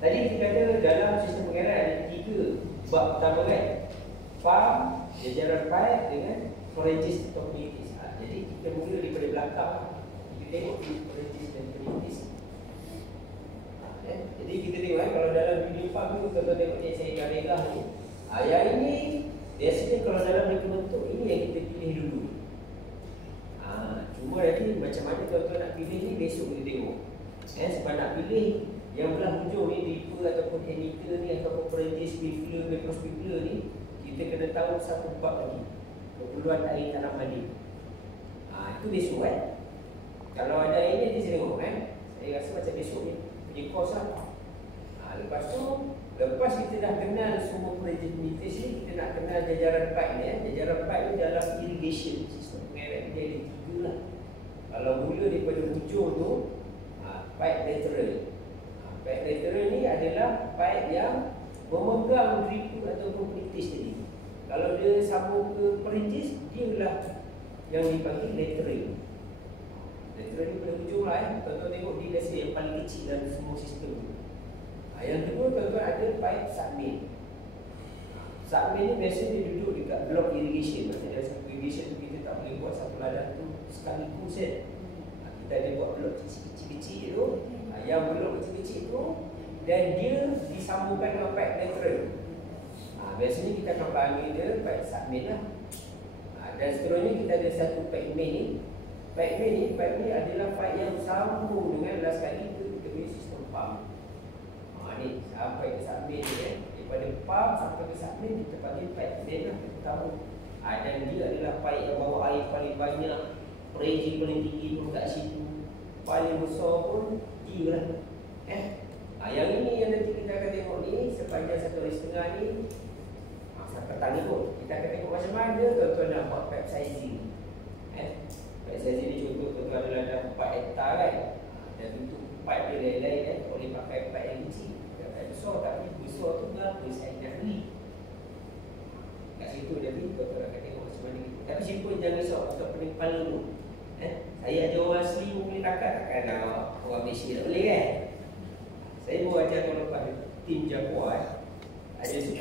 Tadi kita kata dalam sistem pengairan ada 3 bab pertama kan. Farm, jajaran pipe dengan forages atau communities. Jadi kita mula daripada belakang. Kita tengok di forages dan communities. Jadi kita tengok kalau dalam video farm tu, tuan-tuan tengok ni saya garis ni. Yang ini biasanya kalau dalam mereka bentuk ini yang kita pilih dulu. Cuma nanti macam mana tuan-tuan nak pilih ni besok kita tengok. Sebab nak pilih yang belah hujung ni dripper ataupun emitter ni ataupun forages, sprinkler, macro sprinkler ni, kita kena tahu satu bab lagi, keperluan air tanam mandi. Itu besok Kalau ada air ni nanti saya tengok saya rasa macam besok ni punya course lah. Lepas tu, lepas kita dah kenal semua forages ni, kita nak kenal jajaran pipe ni. Jajaran pipe ni dalam irrigation sistem pengairan dia ada 3 lah. Kalau mula daripada hujung tu, pipe lateral. Pipe lateral ni adalah pipe yang memegang dripper ataupun penitis tadi. Kalau dia sambung ke forages, dia lah yang dipanggil lateral. Lateral ni pada hujung lah tuan-tuan tengok dia biasa yang paling kecil dalam semua sistem tu. Yang kedua tuan-tuan ada pipe submain. Submain ni biasa dia duduk dekat block irrigation. Maksudnya satu irrigation tu kita tak boleh buat satu ladang tu sekaligus kita ada buat blok kecil-kecil tu. Yang blok kecil-kecil tu dan dia disambungkan dengan pipe lateral. Biasanya kita akan panggil dia pipe submain lah. Dan seterusnya kita ada satu pipe main ni. Pipe ni adalah pipe yang sambung dengan last kali itu kita punya sistem pump. Ni sampai ke submain ni daripada pump sampai ke submain kita panggil pipe main lah, kita tahu. Dan dia adalah pipe yang bawa air paling banyak, pressure paling tinggi pun kat situ, paling besar pun dia lah. Yang ini yang nanti kita akan tengok ni sepanjang 1,5 ni. Sampai tanya pun kita akan tengok macam mana tuan-tuan nak buat pipe sizing. Pipe sizing ni contoh tuan-tuan adalah dah 4 hektar kan. Dan bentuk pipe dia lain-lain tak boleh pakai pipe yang kecil. Pipe besar tapi besar tu berapa saya nak beli. Kat situ nanti tuan-tuan akan tengok macam mana gitu. Tapi simple, jangan risau untuk pening kepala tu. Saya ajar orang asli pun boleh takkan orang Malaysia tak boleh kan. Saya pun ajar kalau pada tim Jaguar ada 10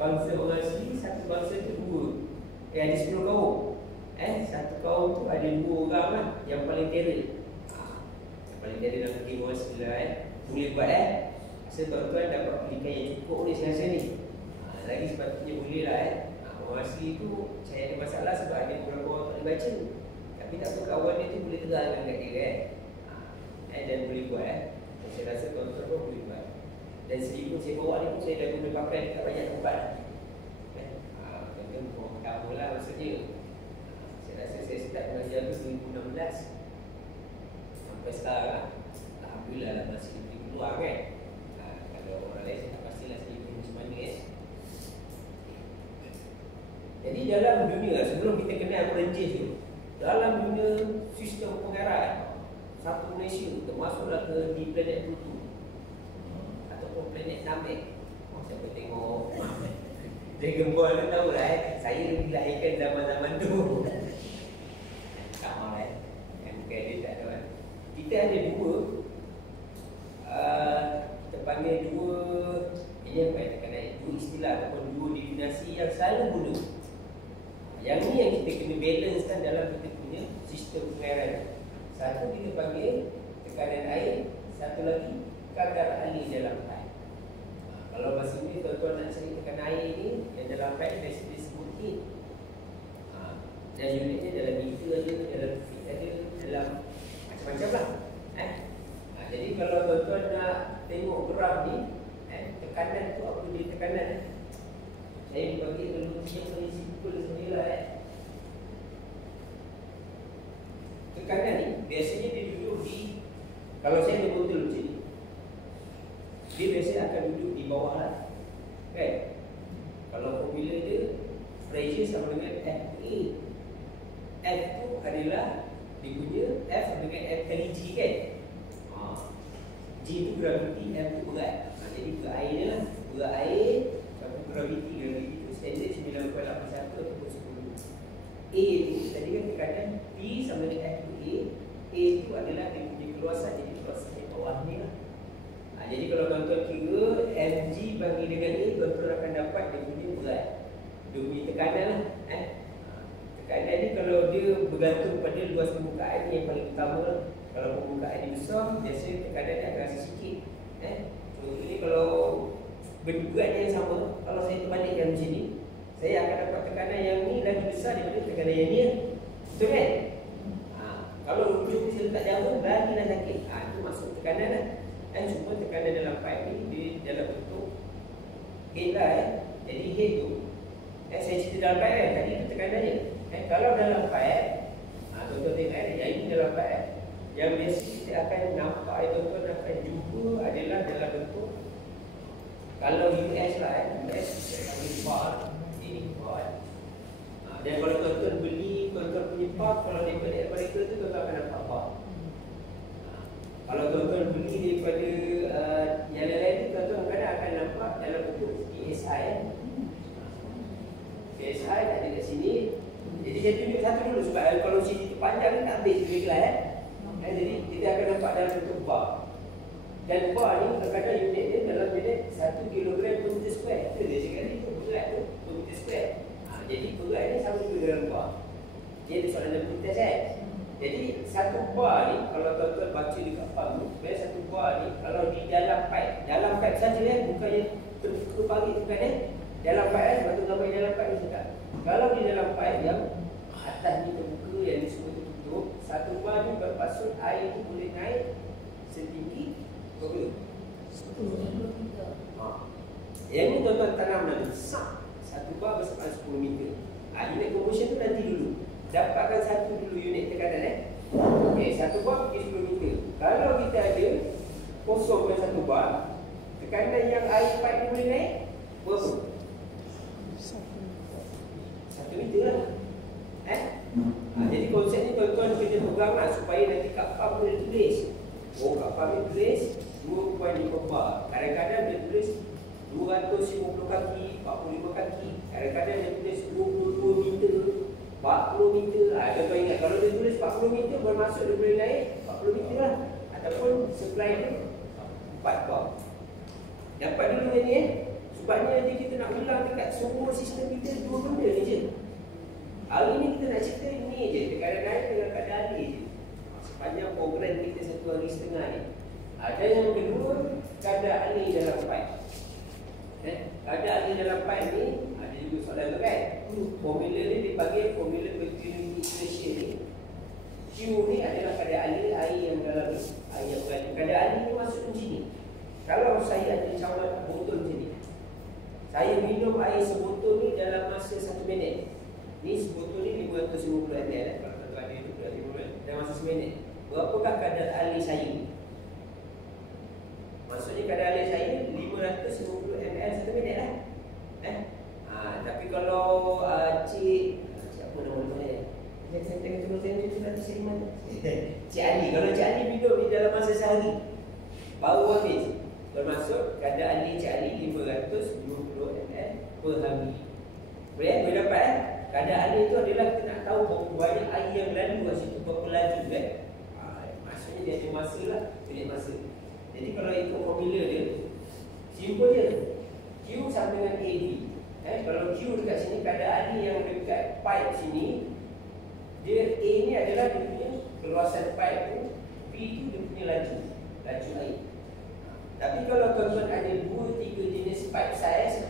bangsa orang asli, satu bangsa tu 2. Ada 10 kaum. Satu kaum tu ada 2 orang lah yang paling terror. Yang paling terror dalam tim orang asli lah boleh buat Rasa tuan-tuan dapat belikan yang cukup ni saya rasa ni. Lagi sepatutnya boleh lah orang asli tu saya ada masalah sebab ada beberapa orang tak boleh baca. Tapi tak tahu kawan dia tu boleh terangkan kat dia dan boleh buat Saya rasa tuan-tuan pun boleh buat. Dan selipun saya bawa ni pun saya dah guna pakai dekat banyak tempat. Tuan-tuan pun pertama lah maksudnya. Saya rasa saya start mengajar tu 2016 sampai sekarang Alhamdulillah lah masih lebih keluar kan. Kalau orang lain saya tak pastilah selipun macam mana Jadi dalam dunia, sebelum kita kenal forages tu, dalam dunia sistem pengairan satu Malaysia termasuklah di planet Pluto ataupun planet Namek. Siapa tengok Dragon Ball tu tahu lah saya dilahirkan zaman-zaman tu. Sama lah yang bukan dia tak ada kita ada 2 kita panggil 2 ini apa yang kena 2 istilah ataupun 2 definisi yang selalu guna. Yang ni yang kita kena balance kan dalam kita punya sistem pengairan. Satu kita panggil tekanan air, satu lagi kadar air dalam pipe. Kalau masa ni tuan-tuan nak cari tekanan air ni yang dalam pipe biasa disebut heat. Dan unitnya dalam liter ada, dalam feet ada, dalam macam-macam lah. Jadi kalau tuan-tuan nak tengok graf ni, tekanan tu apa dia tekanan saya bagi dulu yang paling simple sendiri lah Tekanan ni biasanya dia duduk di, kalau saya ada botol macam ni, dia biasa akan duduk di bawah lah kan. Kalau formula dia pressure sama dengan FA. F tu adalah dia punya F sama dengan F kali G kan. G tu gravity, F tu berat. Jadi berat air dia lah, berat air satu gravity tu standard 9.81 ataupun 10. A tu tadi kan tekanan P sama dengan F tu A tu adalah dia punya keluasan, jadi keluasan di bawah ni lah. Jadi kalau tuan-tuan ni dengan ni, tuan-tuan akan dapat dia punya berat, dia punya tekanan lah. Tekanan ni kalau dia bergantung pada luas permukaan ni yang paling utama. Kalau permukaan ni besar, biasanya tekanan dia akan rasa sikit. Contoh ni kalau berat yang sama, kalau saya terbalikkan macam ni, saya akan dapat tekanan yang ni lagi besar daripada tekanan yang ni. Betul kan? Kalau ujung ni saya letak jauh, lagi dah sakit. Itu maksud tekanan lah. Cuma tekanan dalam pipe ni dia dalam bentuk head lah. Jadi head tu saya cerita dalam pipe kan, tadi tu tekanan dia. Kalau dalam pipe, tuan-tuan tengok yang ini dalam pipe, yang biasa kita akan nampak, tuan-tuan akan jumpa adalah dalam bentuk, kalau US lah, US kita akan beli bar, ini bar. Dan kalau tuan-tuan beli, tuan-tuan punya bar, kalau daripada mereka tu, tuan-tuan akan nampak bar. Kalau tuan-tuan beli daripada yang lain tu, tuan-tuan kadang akan nampak dalam bentuk PSI. PSI tak ada kat sini. Jadi saya tunjuk satu dulu sebab kalau sini tu panjang ni tak habis juga jadi kita akan nampak dalam bentuk bar. Dan bar ni kadang-kadang unit dia dalam unit 1 kg per meter square. Itu dia cakap ni, berat tu per meter square. Jadi berat ni sama juga dalam bar. Dia ada soalan dalam test Jadi satu bar ni, kalau tuan-tuan baca dekat pump tu, sebenarnya satu bar ni kalau di dalam pipe saja bukannya terbuka pagi tu kan dalam pipe sebab tu gambar dalam pipe ni cakap. Kalau di dalam pipe yang atas ni terbuka, yang ni semua tertutup, satu bar ni bermaksud air tu boleh naik setinggi berapa? 10 meter. Yang ni tuan-tuan tanam nanti satu bar bersama 10 meter. Unit conversion tu nanti dulu. Dapatkan satu dulu unit tekanan satu bar pergi 10 meter. Kalau kita ada kosong satu bar, tekanan yang air pipe ni boleh naik berapa? 1 meter lah. Jadi konsep ni tuan-tuan kena pegang lah supaya nanti kat pump boleh tulis. Kat pump ni tulis 2.5 bar. Kadang-kadang dia tulis 250 kaki, 45 kaki. Kadang-kadang dia tulis 22 meter, 40 meter. Tuan-tuan ingat, kalau dia tulis 40 meter bermaksud dia boleh naik 40 meter lah. Ataupun supply dia 4 bar. Dapat dulu ni sebabnya nanti kita nak ulang dekat semua sistem kita dua benda ni je. Hari ni kita nak cerita ni je, tekanan air dengan keadaan ni je. Sepanjang program kita 1 hari setengah ni. Ada yang kedua, keadaan ni dalam pipe. Keadaan ni dalam pipe ni, ada juga soalan tu kan. Formula ni dipanggil formula continuity equation ni. Q ni adalah keadaan ni, air yang dalam ni, air yang berada. Keadaan ni masuk macam ni. Kalau saya ada cawan botol macam ni, saya minum air sebotol ni dalam masa 1 minit. Ni sebotol ni 550 ml. Kalau tuan-tuan ada itu, dalam masa 1 minit. Berapakah kadar air saya? Maksudnya kadar air saya 550 ml 1 minit lah. Tapi kalau siapa nama dia? Saya tengok tu nanti saya mana? Cik Ali. Kalau Cik Ali minum di dalam masa sehari, baru habis. Bermaksud kadar air Cik Ali 520 ml per hari. Boleh dapat kadar air itu adalah kita nak tahu berapa banyak air yang lalu kat situ, berapa laju kan. Maksudnya dia ada masa lah, unit masa. Jadi kalau ikut formula dia, simple je. Q sama dengan AD. Kalau Q dekat sini, kadar air yang dekat pipe sini, dia A ni adalah dia punya keluasan pipe tu, B tu dia punya laju air. Tapi kalau tuan-tuan ada 2-3 jenis pipe size,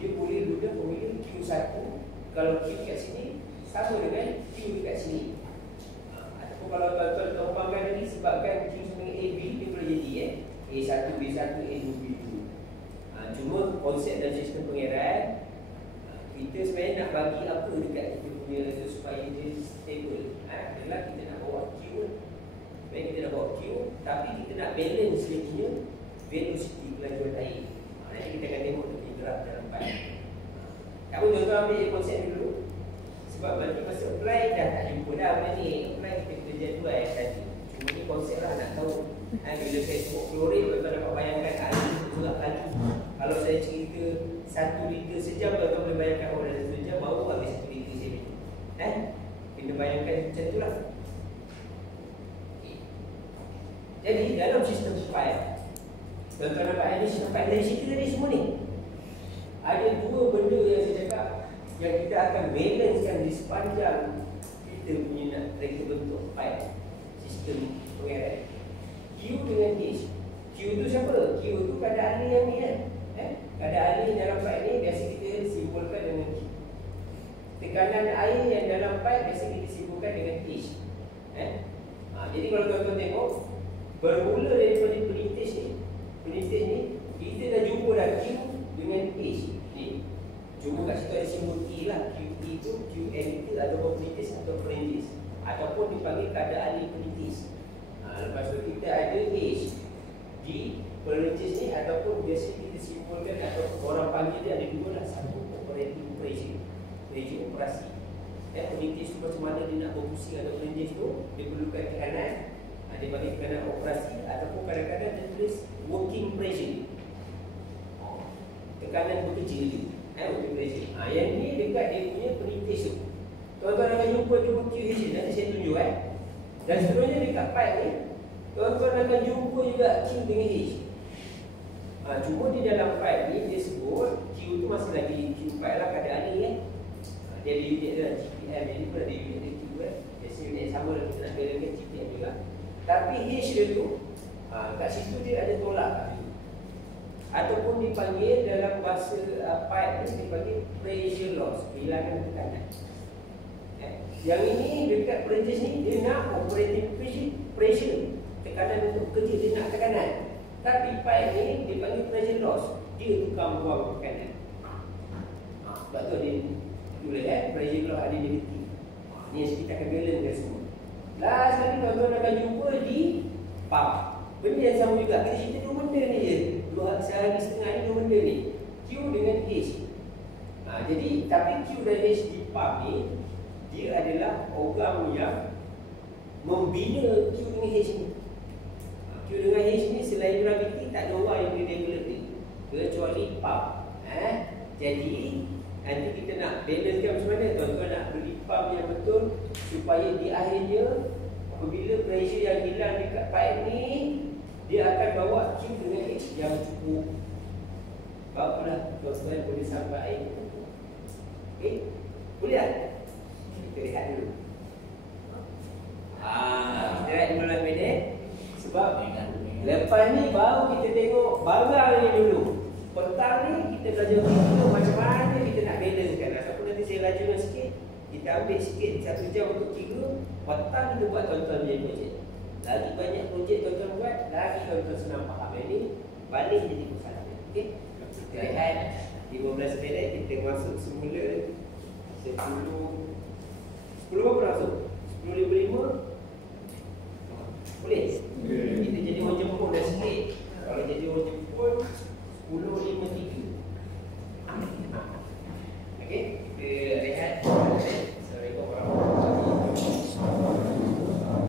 dia boleh guna formula Q1. Kalau Q kat sini sama dengan Q dekat sini. Ataupun kalau tuan-tuan tumpangkan lagi, sebabkan Q sama dengan AB, dia boleh jadi A1, B1, A2, B2. Cuma konsep dalam sistem pengeran, kita sebenarnya nak bagi apa dekat kita punya supaya dia stable. Adalah kita nak bawa Q. Sebenarnya kita nak bawa Q, tapi kita nak balance dia punya velocity kelajuan air. Nanti kita akan tengok tu graf dalam pipe. Kamu tuan-tuan ambil konsep dulu. Sebab nanti masa apply dah tak jumpa dah benda ni. Apply kita kena jadual tadi. Cuma ni konsep lah nak tahu. Bila saya sebut klorin, tuan-tuan dapat bayangkan air berat lagi. Kalau saya cerita 1 liter sejam, tuan-tuan boleh bayangkan dalam 1 jam baru habis 1 liter saya minum. Kena bayangkan macam tu lah. Jadi dalam sistem pipe, tuan-tuan nampak ini sistem pipe dari situ tadi semua ni. ada dua benda yang saya cakap yang kita akan balancekan di sepanjang kita punya nak reka bentuk pipe sistem pengerat. Q dengan H. Q tu siapa? Q tu kadar alih yang ni kan. Kadar alih dalam pipe ni biasa kita simbolkan dengan Q. Tekanan air yang dalam pipe biasa kita simbolkan dengan H. Jadi kalau tuan-tuan tengok, bermula daripada perintis ni kita dah jumpa dah Q dengan H ni. Cuma kat situ ada simbol E lah. QE tu QN itu ataupun perintis atau perintis, ataupun dipanggil kadar alih perintis. Lepas tu kita ada H di perintis ni, ataupun biasa kita simbolkan ataupun orang panggil dia ada dua lah. Satu operating pressure, pressure operasi. Perintis tu macam mana dia nak berpusing atau perintis tu, dia perlukan tekanan. Dia panggil tekanan operasi, ataupun kadang-kadang dia tulis working pressure, tekanan bekerja dia. Working pressure. Yang ni dekat dia punya perintis tu. Tuan-tuan akan jumpa dua QH, nanti saya tunjuk Dan seterusnya dekat pipe ni, tuan-tuan akan jumpa juga Q dengan H. Cuma di dalam pipe ni dia sebut Q tu masih lagi Q pipe lah, kadar alih dia ada unit dia GPM, jadi pun ada unit dia Q biasa unit yang sama lah, kita nak belakan GPM juga. Tapi H dia tu kat situ dia ada tolak ataupun dipanggil dalam bahasa pipe ni dipanggil pressure loss, kehilangan tekanan. Yang ini dekat perintis ni dia nak operating pressure, tekanan untuk kerja, dia nak tekanan. Tapi pipe ni dia panggil pressure loss, dia tukar buang tekanan. Sebab tu dia tulis pressure loss ada negatif. Ni yang kita akan balance dia semua. Last kali tuan-tuan akan jumpa di pump. Benda yang sama juga, kita cerita dua benda ni je. Sehari setengah ni dua benda ni, Q dengan H. Jadi tapi Q dan H di pump ni, dia adalah organ yang membina Q dengan H ni. Q dengan H ni selain graviti tak ada orang yang boleh develop ni, kecuali pump. Jadi nanti kita nak balancekan macam mana. Tuan-tuan nak beli pump yang betul supaya di akhirnya apabila pressure yang hilang dekat pipe ni, dia akan bawa Q dengan H yang cukup. Barulah tuan-tuan boleh sampai air. Okey? Boleh tak? Kita lihat dulu. Kita lihat 15 minit. Sebab lepas ni baru kita tengok barang ni dulu. Petang ni kita belajar video macam mana kita nak balancekan. Ataupun nanti saya lajurkan sikit, kita ambil sikit 1 jam untuk kira. Petang kita buat tuan-tuan punya projek. Lagi banyak projek tuan-tuan buat, lagi tuan-tuan senang faham. Ini balik jadi kesalahan. Okey? Kita lihat 15 minit kita masuk semula 10 berapa masuk? 10.55